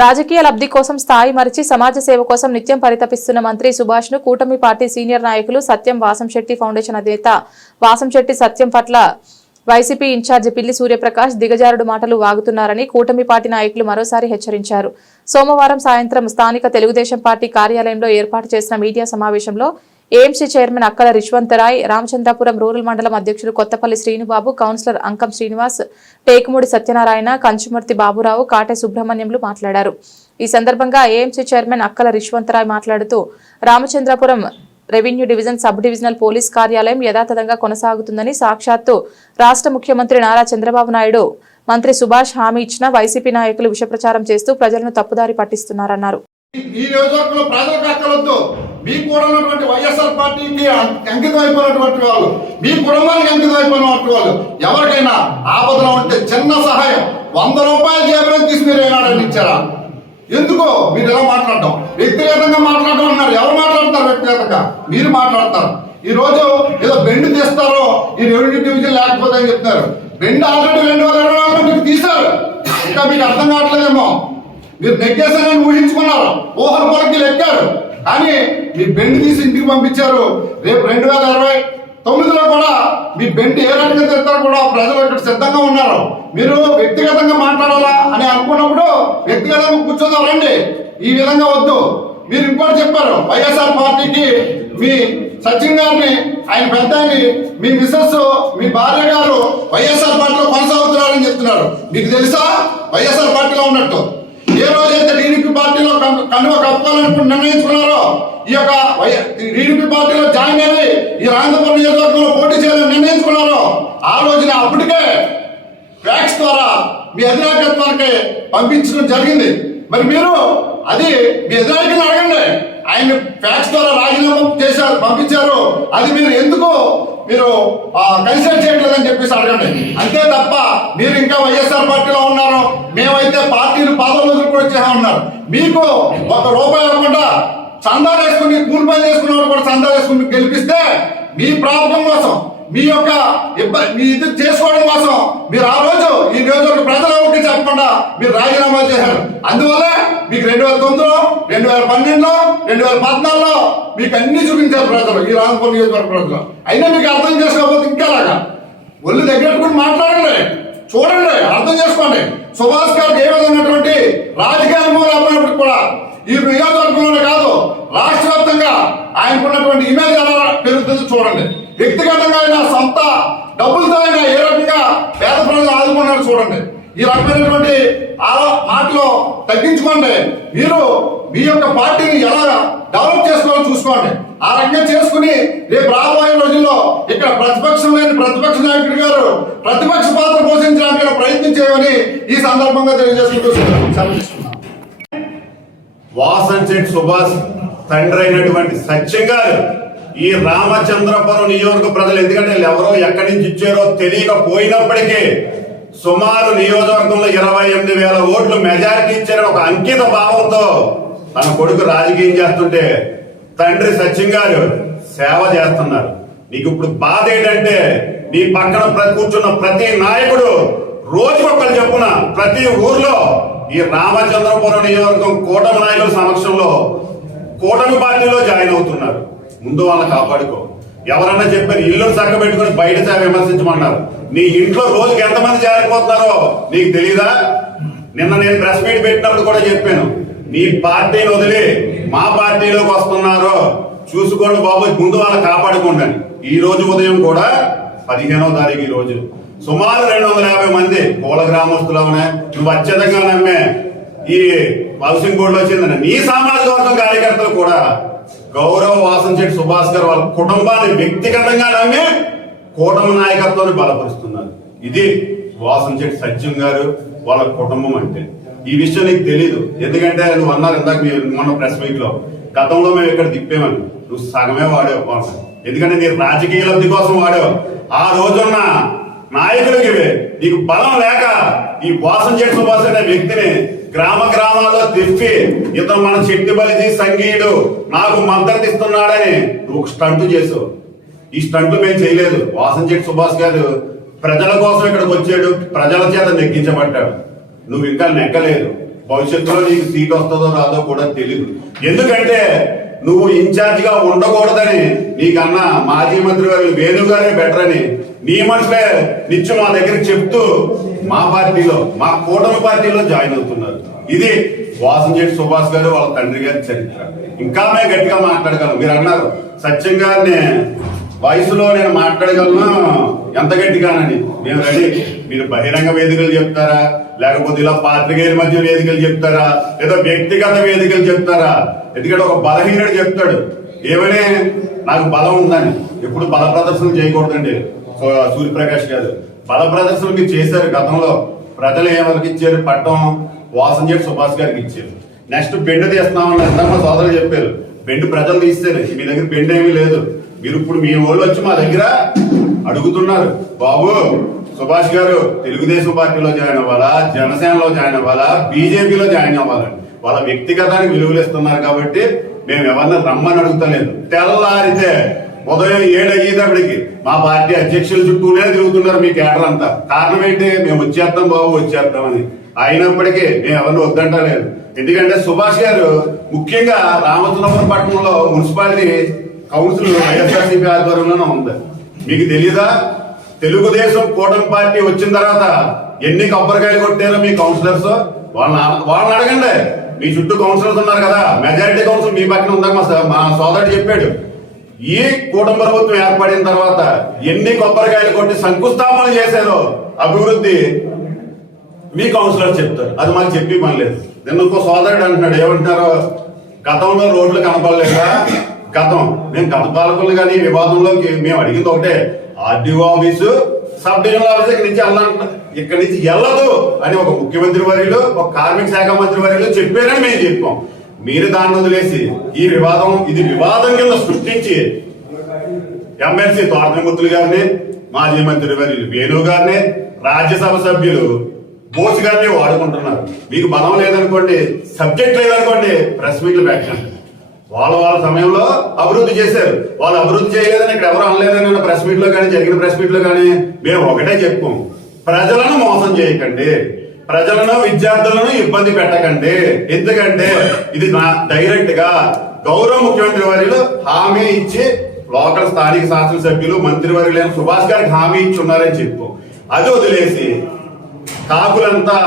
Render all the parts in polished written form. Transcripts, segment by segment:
రాజకీయ లబ్ధి కోసం స్థాయి మరిచి సమాజ సేవ కోసం నిత్యం పరితపిస్తున్న మంత్రి సుభాష్ ను కూటమి పార్టీ సీనియర్ నాయకులు సత్యం వాసంశెట్టి ఫౌండేషన్ అధినేత వాసంశెట్టి సత్యం పట్ల వైసీపీ ఇన్ఛార్జి పిల్లి సూర్యప్రకాష్ దిగజారుడు మాటలు వాగుతున్నారని కూటమి పార్టీ నాయకులు మరోసారి హెచ్చరించారు. సోమవారం సాయంత్రం స్థానిక తెలుగుదేశం పార్టీ కార్యాలయంలో ఏర్పాటు చేసిన మీడియా సమావేశంలో ఏఎంసీ చైర్మన్ అక్కల రిష్వంతరాయ్, రామచంద్రపురం రూరల్ మండలం అధ్యక్షులు కొత్తపల్లి శ్రీనుబాబు, కౌన్సిలర్ అంకం శ్రీనివాస్, టేకుమూడి సత్యనారాయణ, కంచుమర్తి బాబురావు, కాటే సుబ్రహ్మణ్యంలు మాట్లాడారు. ఈ సందర్భంగా ఏఎంసీ చైర్మన్ అక్కల రిష్వంతరాయ్ మాట్లాడుతూ Ramachandrapuram revenue division sub divisional police కార్యాలయం యథాతథంగా కొనసాగుతుందని, సాక్షాత్తు రాష్ట్ర ముఖ్యమంత్రి నారా చంద్రబాబు నాయుడు మంత్రి సుభాష్ హామీ ఇచ్చిన వైసీపీ నాయకులు విషప్రచారం చేస్తూ ప్రజలను తప్పుదారి పట్టిస్తున్నారన్నారు. ఈ నియోజకవర్గంలో ప్రజలకు అక్కలొద్దు. మీ కూడా ఉన్నటువంటి వైఎస్ఆర్ పార్టీకి అంకితం అయిపోయినటువంటి వాళ్ళు, మీ కుటుంబానికి అంకితం అయిపోయినటువంటి వాళ్ళు ఎవరికైనా ఆపదలో ఉంటే చిన్న సహాయం 100 రూపాయలు జేబులో తీసి మీరు ఏనాడని ఇచ్చారా? ఎందుకో మీరు ఎలా మాట్లాడడం, వ్యక్తిగతంగా మాట్లాడడం అన్నారు. ఎవరు మాట్లాడతారు? వ్యక్తిగతంగా మీరు మాట్లాడతారు. ఈ రోజు ఏదో బెండ్ తీస్తారో ఈ రెవెన్యూ డివిజన్ లేకపోతే అని చెప్తారు. బెండ్ ఆల్రెడీ 2024 మీకు తీశారు. ఇంకా మీకు అర్థం కావట్లేదేమో. మీరు నెగ్గేసారని ఊహించుకున్నారు, ఊహల పొలకి లెక్కారు. కానీ మీ బెండ్ తీసి ఇంటికి పంపించారు. రేపు 2029లో కూడా మీ బెండ్ ఏ రకంగా తెస్తారు కూడా ప్రజలు ఇక్కడ సిద్ధంగా ఉన్నారు. మీరు వ్యక్తిగతంగా మాట్లాడాలా అని అనుకున్నప్పుడు వ్యక్తిగతంగా కూర్చోదాం రండి. ఈ విధంగా వద్దు. మీరు ఇంకోటి చెప్పారు, వైఎస్ఆర్ పార్టీకి మీ సచిన్ గారిని, ఆయన పెద్ద మీ మిస్సెస్, మీ భార్య గారు వైఎస్ఆర్ పార్టీలో కొనసాగుతున్నారని చెప్తున్నారు. మీకు తెలుసా వైఎస్ఆర్ పార్టీలో ఉన్నట్టు? ఏ రోజైతే టీడీపీ పార్టీలో కనుక కప్పుకోవాలని నిర్ణయించుకున్నారో, ఈ యొక్క టీడీపీ పార్టీలో జాయిన్ అయ్యి ఈ రాజేంద్రపురం నియోజకవర్గంలో పోటీ చేయాలని నిర్ణయించుకున్నారో ఆ రోజున అప్పటికే ఫ్యాక్స్ ద్వారా మీ అధినాయకత్వానికి పంపించడం జరిగింది. మరి మీరు అది మీ అధినాయకుని అడగండి. ఆయన ఫ్యాక్స్ ద్వారా రాజీనామా చేశారు, పంపించారు. అది మీరు ఎందుకు కన్సిడర్ చేయట్లేదని చెప్పేసి అడగండి. అంతే తప్ప మీరు ఇంకా వైఎస్ఆర్ పార్టీలో ఉన్నారు, మేమైతే పార్టీలు పదవులు వదులుకొని ఉన్నారు. మీకు ₹1 ఇవ్వకుండా చందాలు వేసుకుని కూలి పని చేసుకునే వాళ్ళు కూడా చందాలు వేసుకుని గెలిపిస్తే మీ ప్రాబ్లం కోసం, మీ యొక్క మీ ఇది చేసుకోవడం కోసం మీరు ఆ రోజు ఈ నియోజకవర్గ ప్రజలకి చెప్పకుండా మీరు రాజీనామా చేశారు. అందువల్ల మీకు 2009లో, 2012లో, 2014లో మీకు అన్ని చూపించారు ప్రజలు, ఈ రాజపురం నియోజకవర్గ ప్రజలు. అయినా మీకు అర్థం చేసుకోకపోతే ఇంకేలాగా ఒళ్ళు దగ్గర మాట్లాడండి, చూడండి, అర్థం చేసుకోండి. సుభాష్ గారికి ఏ విధమైనటువంటి రాజకీయ అనుభవం లేకపోయినప్పుడు కూడా ఈ నియోజకవర్గంలోనే కాదు రాష్ట్ర వ్యాప్తంగా ఆయనకున్నటువంటి ఇమేజ్ ఎలా పెరుగుతుందో చూడండి. వ్యక్తిగతంగా ఆయన సొంత డబ్బులతో ఆయన ఏ రకంగా పేద ప్రజలు ఆదుకున్నారో చూడండి. ఈ రకమైనటువంటి మాటలు తగ్గించుకోండి. మీరు మీ యొక్క పార్టీని ఎలా డెవలప్ చేసుకోవాలో చూసుకోండి. ఆ రకంగా చేసుకుని రేపు రాబోయే రోజుల్లో ఇక్కడ ప్రతిపక్షం లేని ప్రతిపక్ష నాయకుడి గారు ప్రతిపక్ష పాత్ర పోషించడానికి ప్రయత్నం చేయమని ఈ సందర్భంగా తెలియజేసుకుంటూ సెలవుస్తున్నాను. వాసంశెట్టి సుభాష్ తండ్రి అయినటువంటి సత్యం గారు ఈ రామచంద్రపురం నియోజక ప్రజలు, ఎందుకంటే ఎవరో ఎక్కడి నుంచి ఇచ్చారో తెలియకపోయినప్పటికీ సుమారు నియోజకవర్గంలో 28,000 ఓట్లు మెజారిటీ ఇచ్చారని ఒక అంకిత భావంతో తన కొడుకు రాజకీయం చేస్తుంటే తండ్రి సత్యం గారు సేవ చేస్తున్నారు. నీకు ఇప్పుడు బాధ ఏంటంటే నీ పక్కన కూర్చున్న ప్రతి నాయకుడు రోజుకొకరు చెప్పున ప్రతి ఊర్లో ఈ రామచంద్రపురం నియోజకవర్గం కూటమి నాయకుల సమక్షంలో కూటమి పార్టీలో జాయిన్ అవుతున్నారు. ముందు వాళ్ళని కాపాడుకో. ఎవరన్నా చెప్పారు ఇల్లును చక్కబెట్టుకుని బయట విమర్శించమన్నారు. నీ ఇంట్లో రోజుకి ఎంతమంది జారిపోతున్నారో నీకు తెలీదా? నిన్న నేను ప్రెస్ మీట్ పెట్టినప్పుడు కూడా చెప్పాను, నీ పార్టీని వదిలి మా పార్టీలోకి వస్తున్నారో చూసుకోండి బాబు, ముందు వాళ్ళని కాపాడుకోండి. ఈ రోజు ఉదయం కూడా 15వ తారీఖు ఈ రోజు సుమారు 250 మంది పూల గ్రామస్తులనే నువ్వు అత్యధికంగా నమ్మే ఈ హౌసింగ్ బోర్డులో చెందిన నీ సామాజిక వర్గం కార్యకర్తలు కూడా గౌరవ వాసంశెట్టి సుభాష్ గారు వాళ్ళ కుటుంబాన్ని వ్యక్తిగతంగా నమ్మి కూటమి నాయకత్వాన్ని బలపరుస్తున్నారు. ఇది వాసంశెట్టి సత్యం గారు వాళ్ళ కుటుంబం అంటే. ఈ విషయం నీకు తెలీదు, ఎందుకంటే నువ్వు అన్నారు ఇందాక మొన్న ప్రెస్ మీట్ లో, గతంలో మేము ఇక్కడ తిప్పేమని, నువ్వు సగమే వాడావు. ఎందుకంటే నీ రాజకీయ లబ్ధి కోసం వాడావు. ఆ రోజున్న నాయకులకి నీకు బలం లేక ఈ వాసంశెట్టి సుభాష్ అనే వ్యక్తిని గ్రామాల్లో తిప్పి ఇతను మన చెట్టు బలిజీ సంగీయుడు నాకు మద్దతు ఇస్తున్నాడని నువ్వు స్టంట్ చేసావు. ఈ స్టంట్లు మేము చేయలేదు. వాసంశెట్టి సుభాష్ గారు ప్రజల కోసం ఇక్కడికి వచ్చాడు, ప్రజల చేత నెగ్గించబడ్డాడు. నువ్వు ఇంకా నెగ్గలేదు. భవిష్యత్తులో నీకు సీట్ వస్తుందో రాదో కూడా తెలియదు. ఎందుకంటే నువ్వు ఇన్ఛార్జ్ గా ఉండకూడదని నీకన్నా మాజీ మంత్రి గారు వేణుగారే బెటర్ అని నీ మనుషులే నిత్యం మా దగ్గరికి చెప్తూ మా పార్టీలో, మా కూటమి పార్టీలో జాయిన్ అవుతున్నారు. ఇది వాసంశెట్టి సుభాష్ గారు వాళ్ళ తండ్రి గారి చరిత్ర. ఇంకా మేము గట్టిగా మాట్లాడగలం. మీరు అన్నారు సత్యం గారిని వయసులో నేను మాట్లాడగలను ఎంత గట్టిగానని. మేము రెడీ. మీరు బహిరంగ వేదికలు చెప్తారా, లేకపోతే ఇలా పాత్రికేయుల మధ్య వేదికలు చెప్తారా, లేదా వ్యక్తిగత వేదికలు చెప్తారా? ఎందుకంటే ఒక బలహీనుడు చెప్తాడు ఏమని, నాకు బలం ఉందని. ఎప్పుడు బల ప్రదర్శన చేయకూడదండి. సూర్యప్రకాష్ గారు బల ప్రదర్శన మీరు చేశారు గతంలో. ప్రజలు ఏమరికి ఇచ్చారు? పట్టం వాసంశెట్టి సుభాష్ గారికి ఇచ్చారు. నెక్స్ట్ బెండ్ తీస్తున్నామని ఇందాక మా సోదరులు చెప్పారు. బెండ్ ప్రజలు తీస్తారు. మీ దగ్గర బెండ్ ఏమీ లేదు. మీరు ఇప్పుడు మీ వాళ్ళు వచ్చి మా దగ్గర అడుగుతున్నారు, బాబు సుభాష్ గారు తెలుగుదేశం పార్టీలో జాయిన్ అవ్వాలా, జనసేనలో జాయిన్ అవ్వాలా, బీజేపీలో జాయిన్ అవ్వాలని. వాళ్ళ వ్యక్తిగతానికి విలువలు ఇస్తున్నారు కాబట్టి మేము ఎవరిని రమ్మని అడుగుతలేదు. తెల్లారితే ఉదయం 7 అయ్యేటప్పటికి మా పార్టీ అధ్యక్షుల చుట్టూనే తిరుగుతున్నారు మీ కేడర్ అంతా. కారణం ఏంటి? మేము వచ్చేస్తాం బాబు, వచ్చేస్తామని. అయినప్పటికీ మేము ఎవరిని వద్దంటలేదు. ఎందుకంటే సుభాష్ గారు ముఖ్యంగా రామచంద్రపురం పట్టణంలో మున్సిపాలిటీ కౌన్సిల్ వైఎస్ఆర్సీపీ ఆధ్వర్యంలోనే ఉంది. మీకు తెలీదా? తెలుగుదేశం కూటమి పార్టీ వచ్చిన తర్వాత ఎన్ని కొబ్బరికాయలు కొట్టారో మీ కౌన్సిలర్స్. వాళ్ళని అడగండి. మీ చుట్టూ కౌన్సిలర్స్ ఉన్నారు కదా, మెజారిటీ కౌన్సిల్ మీ పక్కన ఉందా? మా సోదరుడు చెప్పాడు. ఈ కూటమి ప్రభుత్వం ఏర్పడిన తర్వాత ఎన్ని కొబ్బరికాయలు కొట్టి శంకుస్థాపన చేశారో అభివృద్ధి మీ కౌన్సిలర్ చెప్తారు. అది మాకు చెప్పి పని లేదు. నిన్న ఇంకో సోదరుడు అంటున్నాడు, ఏమంటారో గతంలో రోడ్లు కనపడలేదా? గతం మేము గత పాలకులు కానీ వివాదంలోకి మేము అడిగింది ఒకటే, RDO office sub divisional office ఇక్కడి నుంచి వెళ్ళదు అని ఒక ముఖ్యమంత్రి వర్యులు, ఒక కార్మిక శాఖ మంత్రి వర్యులు చెప్పారని మేము చెప్పాం. మీరు దాన్ని వదిలేసి ఈ వివాదం, ఇది వివాదం కింద సృష్టించి ఎమ్మెల్సీ తోటమూర్తులు గారిని, మాజీ మంత్రి వర్యులు వేణు గారిని, రాజ్యసభ సభ్యులు బోస్ గారిని వాడుకుంటున్నారు. మీకు బలం లేదనుకోండి, సబ్జెక్ట్ లేదనుకోండి, ప్రెస్ మీట్లు పెట్టండి. వాళ్ళ సమయంలో అభివృద్ధి చేశారు. వాళ్ళు అభివృద్ధి చేయలేదని ఇక్కడ ఎవరు అనలేదని ప్రెస్ మీట్ లో కానీ, జరిగిన ప్రెస్ మీట్ లో కానీ మేము ఒకటే చెప్పాం, ప్రజలను మోసం చేయకండి, ప్రజలను విద్యార్థులను ఇబ్బంది పెట్టకండి. ఎందుకంటే ఇది డైరెక్ట్ గా గౌరవ ముఖ్యమంత్రి వర్యులు హామీ ఇచ్చి లోకల్ స్థానిక శాసనసభ్యులు మంత్రివర్యులైన సుభాష్ గారికి హామీ ఇచ్చి ఉన్నారని చెప్పు. అది వదిలేసి కాకులంతా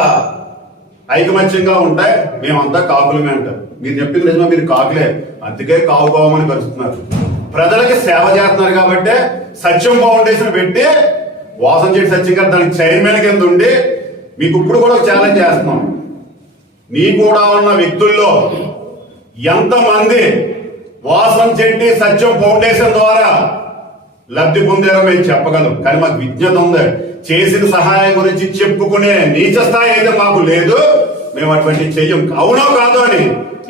ఐకమత్యంగా ఉంటాయి, మేమంతా కాకులమే అంటారు. మీరు చెప్పింది నిజమా? మీరు కాకులే, అందుకే కావు కావమని కలుస్తున్నారు. ప్రజలకి సేవ చేస్తున్నారు కాబట్టి సత్యం ఫౌండేషన్ పెట్టి వాసంశెట్టి సత్యం గారు దానికి చైర్మన్ కింద ఉండి మీకు ఇప్పుడు కూడా ఛాలెంజ్ చేస్తున్నాం. మీ కూడా ఉన్న వ్యక్తుల్లో ఎంతమంది వాసంశెట్టి సత్యం ఫౌండేషన్ ద్వారా లబ్ధి పొందారో మేము చెప్పగలం. కానీ మాకు విజ్ఞత ఉంది. చేసిన సహాయం గురించి చెప్పుకునే నీచ స్థాయి అయితే మాకు లేదు. మేము అటువంటి చెయ్యం. అవునో కాదో అని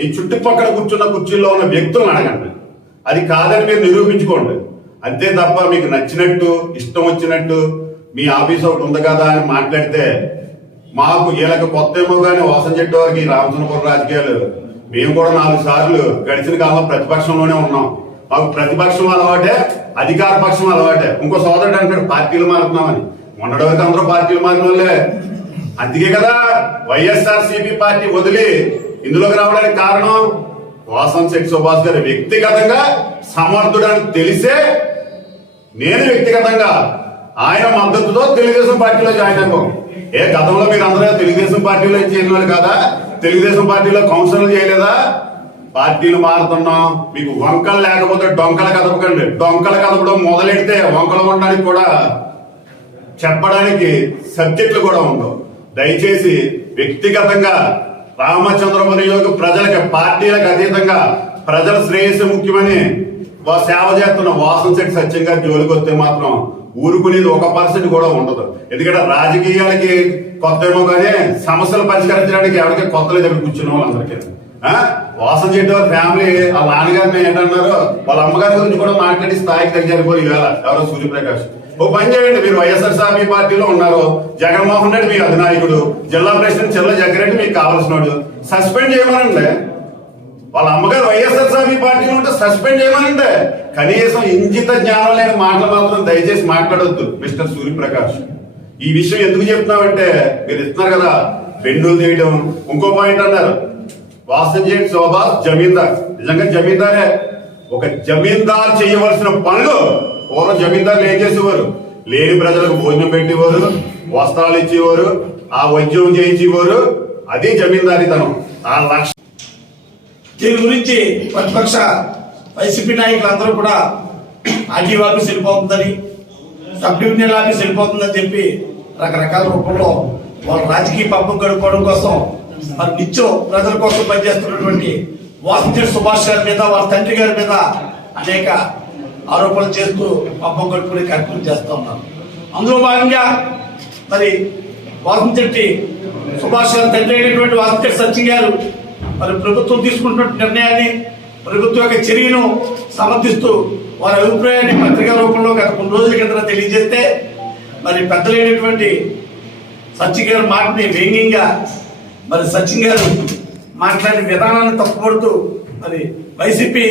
ఈ చుట్టుపక్కల కూర్చున్న కుర్చీల్లో ఉన్న వ్యక్తులను అడగండి. అది కాదని మీరు నిరూపించుకోండి. అంతే తప్ప మీకు నచ్చినట్టు ఇష్టం వచ్చినట్టు మీ ఆఫీస్ ఒకటి ఉంది కదా అని మాట్లాడితే మాకు వీళ్ళకి కొత్త ఏమో కానీ వాసంశెట్టి వారికి రామచంద్రపురం రాజకీయాలు మేము కూడా 4 సార్లు గడిచిన కాలంలో ప్రతిపక్షంలోనే ఉన్నాం. మాకు ప్రతిపక్షం అలవాటే, అధికార పక్షం అలవాటే. ఇంకో సోదరుడు అంటాడు పార్టీలు మారుతున్నామని. మొన్నటి వరకు అందరూ పార్టీలు మారిన వాళ్ళే. అందుకే కదా వైఎస్ఆర్సీపీ పార్టీ వదిలి ఇందులోకి రావడానికి కారణం వాసంశెట్టి సుభాష్ గారు వ్యక్తిగతంగా సమర్థుడని తెలిసే నేను వ్యక్తిగతంగా ఆయన మద్దతుతో తెలుగుదేశం పార్టీలో జాయిన్ అయిపోయాం. గతంలో మీరు అందరూ తెలుగుదేశం పార్టీలో చేరిన వాళ్ళు కదా, తెలుగుదేశం పార్టీలో కౌన్సిలర్ చేయలేదా? పార్టీలు మారుతున్నాం, మీకు వంకలు లేకపోతే డొంకలు కదపకండి. డొంకలు కదపడం మొదలెడితే వంకలు ఉండడానికి కూడా చెప్పడానికి సబ్జెక్టులు కూడా ఉండవు. దయచేసి వ్యక్తిగతంగా రామచంద్రపురం నియోజక ప్రజలకి, పార్టీలకు అతీతంగా ప్రజల శ్రేయస్సు ముఖ్యమని సేవ చేస్తున్న వాసంశెట్టి సత్యం గారి జోలికి వస్తే మాత్రం ఊరుకునేది 1% కూడా ఉండదు. ఎందుకంటే రాజకీయాలకి కొత్త ఏమో కానీ సమస్యలు పరిష్కరించడానికి ఎవరికి కొత్త లేదు కూర్చున్న వాళ్ళందరికీ. వాసంశెట్టి వారి ఫ్యామిలీ వాళ్ళ నాన్నగారిని ఏంటన్నారో వాళ్ళ అమ్మగారి గురించి కూడా మాట్లాడి స్థాయికి తగ్గిపోయి ఇవాళ ఎవరో సూర్యప్రకాష్. ఓ పని చేయండి, మీరు వైఎస్ఆర్సీపీ పార్టీలో ఉన్నారు, జగన్మోహన్ రెడ్డి మీ అధినాయకుడు, జిల్లా ప్రెసిడెంట్ చెల్ల జగ్గారెడ్డి మీకు కావాల్సినాడు, సస్పెండ్ చేయమనండి. వాళ్ళ అమ్మగారు వైఎస్ఆర్సీపీ పార్టీలో ఉంటే సస్పెండ్ చేయమనండి. కనీసం ఇంజిత జ్ఞానం లేని మాటలు మాత్రం దయచేసి మాట్లాడొద్దు మిస్టర్ సూర్యప్రకాష్. ఈ విషయం ఎందుకు చెప్తున్నామంటే మీరు ఇస్తున్నారు కదా బెండులు తీయడం. ఇంకో పాయింట్ అన్నారు, వాసంశెట్టి సుభాష్ జమీందార్. నిజంగా జమీందారే. ఒక జమీందార్ చేయవలసిన పనులు పూర్వం జమీందారులు ఏం చేసేవారు? లేని ప్రజలకు భోజనం పెట్టేవారు, వస్త్రాలు ఇచ్చేవారు, ఆ వైద్యం చేయించేవారు. అది జమీందారీతనం. ఆ లక్ష్యం. దీని గురించి ప్రతిపక్ష వైసీపీ నాయకులందరూ కూడా ఆర్టీఓ ఆఫీస్ వెళ్ళిపోతుందని, సబ్ డివిజనల్ ఆఫీస్ వెళ్ళిపోతుందని చెప్పి రకరకాల రూపంలో వాళ్ళ రాజకీయ పబ్బం గడుపుకోవడం కోసం మరి నిత్యం ప్రజల కోసం పనిచేస్తున్నటువంటి వాసంశెట్టి సుభాష్ గారి మీద, వాళ్ళ తండ్రి గారి మీద అనేక ఆరోపణలు చేస్తూ పబ్బం గడుపుకునే కార్యక్రమం చేస్తూ ఉన్నారు. అందులో భాగంగా మరి వాసంశెట్టి సుభాష్ గారి తండ్రి అయినటువంటి వాసంశెట్టి సత్యం గారు మరి ప్రభుత్వం తీసుకుంటున్న నిర్ణయాన్ని, ప్రభుత్వం యొక్క చర్యను సమర్థిస్తూ వారి అభిప్రాయాన్ని పత్రికా రూపంలో గత కొన్ని రోజుల కింద తెలియజేస్తే మరి పెద్దలైనటువంటి సచిన్ గారు మాటని వ్యంగ్యంగా మరి సచిన్ గారు మాట్లాడిన విధానాన్ని తప్పుపడుతూ మరి వైసీపీ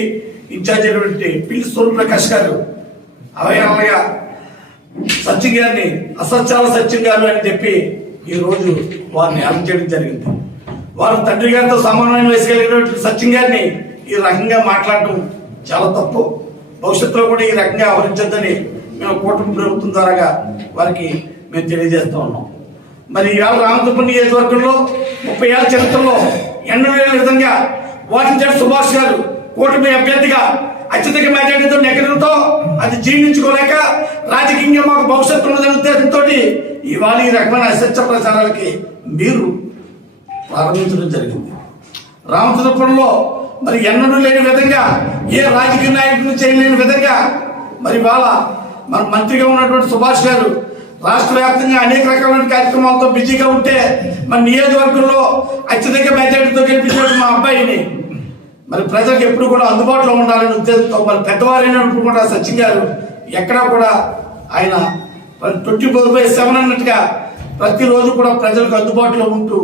ఇన్ఛార్జ్ అయినటువంటి పిల్లి సూర్యప్రకాష్ గారు అవయాలుగా సచిన్ గారిని అసత్యాల సచిన్ గారు అని చెప్పి ఈ రోజు వారిని అరెస్ట్ చేయడం జరిగింది. వారు తండ్రి గారితో సమానమైన వయసు కలిగినటువంటి సచిన్ గారిని ఈ రకంగా మాట్లాడటం చాలా తప్పు. భవిష్యత్తులో కూడా ఈ రకంగా వ్యవహరించొద్దని మేము కూటమి ప్రభుత్వం ద్వారా వారికి మేము తెలియజేస్తూ ఉన్నాం. మరి ఇవాళ రామదుర్గం నియోజకవర్గంలో 30 ఏళ్ల చరిత్రలో ఎన్నడూ విధంగా వాసంశెట్టి సుభాష్ గారు కూటమి అభ్యర్థిగా అత్యధిక మెజార్టీతో నెగ్గడంతో అది జీర్ణించుకోలేక రాజకీయంగా మాకు భవిష్యత్తు ఉన్నదనే ఉద్దేశంతో ఇవాళ ఈ రకమైన అసత్య ప్రచారాలకి మీరు ప్రారంభించడం జరిగింది. రామచంద్రపురంలో మరి ఎన్నడూ లేని విధంగా, ఏ రాజకీయ నాయకులు చేయలేని విధంగా మరి వాళ్ళ మన మంత్రిగా ఉన్నటువంటి సుభాష్ గారు రాష్ట్ర వ్యాప్తంగా అనేక రకాలైన కార్యక్రమాలతో బిజీగా ఉంటే మన నియోజకవర్గంలో అత్యధిక మెజార్టీతో గెలిపించిన మా అబ్బాయిని మరి ప్రజలకు ఎప్పుడు కూడా అందుబాటులో ఉండాలని ఉద్దేశంతో మరి పెద్దవారైనప్పుడు కూడా సచిన్ గారు ఎక్కడా కూడా ఆయన 24/7 అన్నట్టుగా ప్రతిరోజు కూడా ప్రజలకు అందుబాటులో ఉంటూ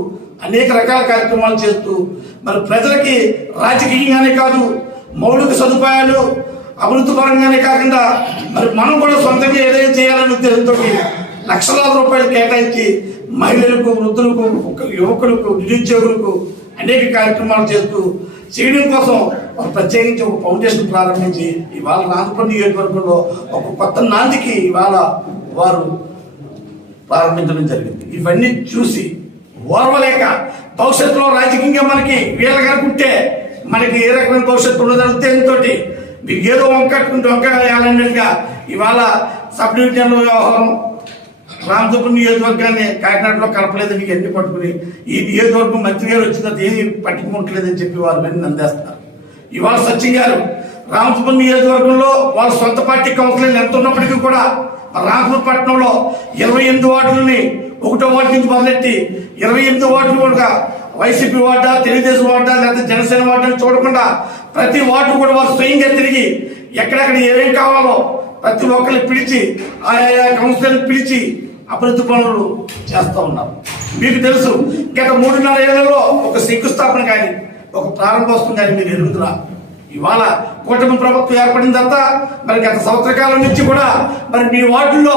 అనేక రకాల కార్యక్రమాలు చేస్తూ మరి ప్రజలకి రాజకీయంగానే కాదు, మౌలిక సదుపాయాలు అభివృద్ధి పరంగానే కాకుండా మరి మనం కూడా సొంతంగా ఏదైనా చేయాలనే ఉద్దేశంతో లక్షలాది రూపాయలు కేటాయించి మహిళలకు, వృద్ధులకు, యువకులకు, నిరుద్యోగులకు అనేక కార్యక్రమాలు చేస్తూ చేయడం కోసం ప్రత్యేకించి ఒక ఫౌండేషన్ ప్రారంభించి ఇవాళ రామపురం నియోజకవర్గంలో ఒక కొత్త నాందికి ఇవాళ వారు ప్రారంభించడం జరిగింది. ఇవన్నీ చూసి ఓర్వలేక భవిష్యత్తులో రాజకీయంగా మనకి వీళ్ళ కనుకుంటే మనకి ఏ రకమైన భవిష్యత్తు ఉండదని ఉద్దేశంతో మీకు ఏదో వంకట్టుగా ఇవాళ సబ్ డివిజన్లో వ్యవహారం రామదుర్గం నియోజకవర్గాన్ని కాకినాడలో కలపలేదని ఎన్ని పట్టుకుని ఈ నియోజకవర్గం మంత్రి గారు వచ్చిన ఏది పట్టుకోవట్లేదని చెప్పి వారి మీద నందేస్తారు. ఇవాళ సచిన్ గారు రామదుర్గం నియోజకవర్గంలో వాళ్ళ సొంత పార్టీ కౌన్సిలర్లు ఎంత ఉన్నప్పటికీ కూడా రామపురం పట్టణంలో 28 వార్డులని 1వ వార్డు నుంచి మొదలెట్టి 28 వార్డులు కూడా వైసీపీ వార్డా, తెలుగుదేశం వార్డా, లేకపోతే జనసేన వార్డా చూడకుండా ప్రతి వార్డు కూడా వారు స్వయంగా తిరిగి ఎక్కడెక్కడ ఏమేం కావాలో ప్రతి ఒక్కరిని పిలిచి ఆయా కౌన్సిలర్ని పిలిచి అభివృద్ధి పనులు చేస్తూ ఉన్నారు. మీకు తెలుసు, గత 3.5 ఏళ్లలో ఒక శంకుస్థాపన కానీ ఒక ప్రారంభోత్సవం కానీ మీరు ఎరుగుతున్నా. ఇవాళ కూటమి ప్రభుత్వం ఏర్పడిన తర్వాత మరి గత సంవత్సర కాలం నుంచి కూడా మరి మీ వార్డుల్లో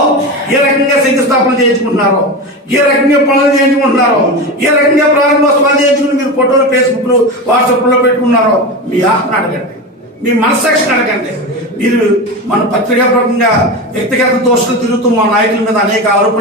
ఏ రకంగా శంకుస్థాపన చేయించుకుంటున్నారో, ఏ రకంగా పనులు చేయించుకుంటున్నారో, ఏ రకంగా ప్రారంభోత్సవాలు చేయించుకుని మీరు ఫోటోలు ఫేస్బుక్లు, వాట్సాప్లో పెట్టుకున్నారో మీ ఆత్మను అడగండి, మీ మనస్సాక్షిని అడగండి. మీరు మన పత్రికాపరంగా వ్యక్తిగత దోషాలు తిరుగుతూ మా నాయకుల మీద అనేక ఆరోపణలు